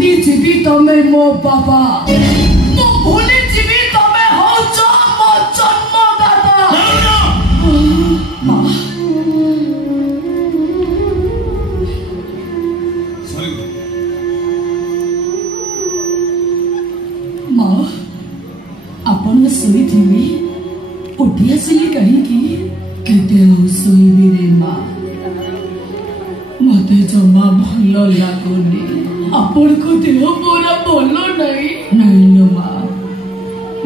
भूली जीवी तमे मो बाबा मो भूली जीवी तमे होच मो जन्मदाता मां मां अपन सोई थी उठी आसिली कहीं केते सोईबी रे मां मते जमा भल लागुनी आपण को देह पूरा भल नहीं नहीं लो मां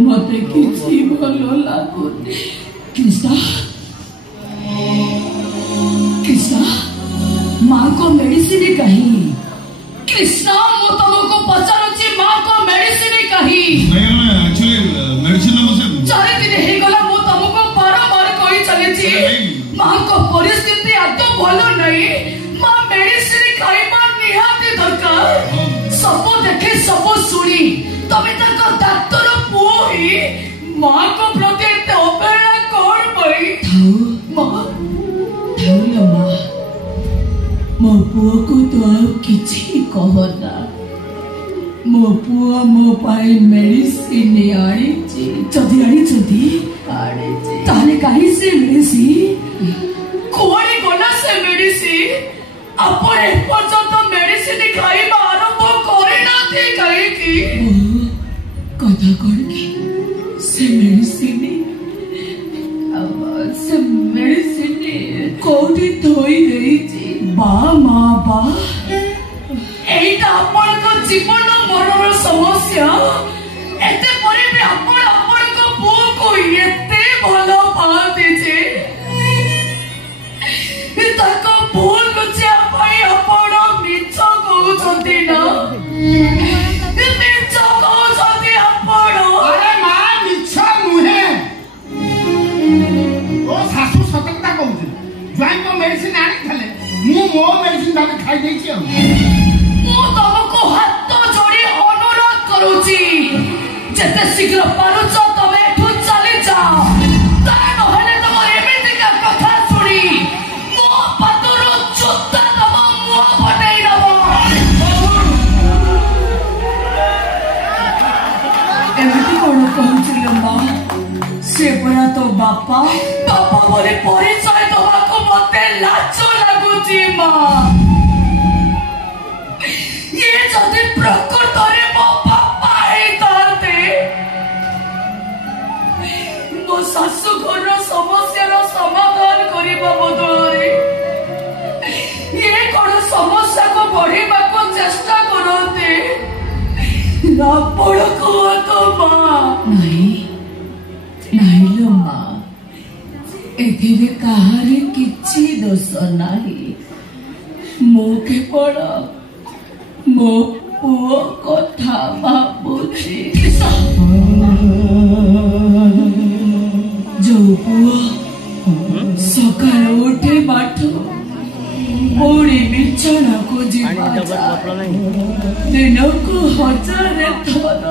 मते किछि भल लागुनी कृष्णा कृष्णा मां को मेडिसिन कहीं कृष्णा मो तुमको पचारुची मां को मेडिसिन कहीं नहीं मैं एक्चुअली मेडिसिन मुझे 4 दिन हे गला मो तुमको बारंबार कहि चले छी मां को परिस्थिति आतो भलो नहीं मां मेडिसिन खाइबा निहाती दरकार सब देखे सब सुनी तबे तक डॉक्टर पोई मां को प्रति अवहेला कोन पई मां थाउ मां मो पुओ को तो किछि कहना मो पुओ मो पाई मेडिसिन आनी जदि आनी ताले कहीं से मेडिसिन कोड़ी गला से मेडिसिन अपने पर्यंत मेडिसिन खाइबा आरंभ करना थी कहीं की कथा कौन की से मेडिसिन कोड़ी धोई रही थी बा माँ बा एटा अपन को जीवन मरण समस्या एते परे भी अपन को पुओ को एते भलो पाते छे ताको भूल लुचिया पाई अपन मिछ कहू छथि ना मिछ कहू छथि अपन अरे मां मिछ मुहे ओ सासु सतकता कहू ज्वाइन को मेडिसिन आनी थले मो मेडिसिन दाने खाई देई छी मो तुमको हाथ जोड़ी अनुरोध करूची जते शीघ्र पारुच तमे एठू चली जाओ ता नहले तुम एमिति का कथा सुनी मो पतुरु चुत्ता तुम मुह फटेई दबो एमिति कोन कहउची लम्बा से परा तो बापा बोले परिचय दबाको मते लाज लागुची मां ये जदि प्रकृत रे मो बापा हे ताते मो सासु घर समस्या रो समाधान करिबा बदलरे ये कोन समस्या को बढ़ेबा को चेष्टा करते ना पड़ को तो मां नहीं लो मां एथिरे कहारे किछि दोष नाही मो के पड़ मो पुओ कथा भाबुची जो पुओ सकाळ उठे बाठो पुणी बिछना को जीवा दिन को 1000 थर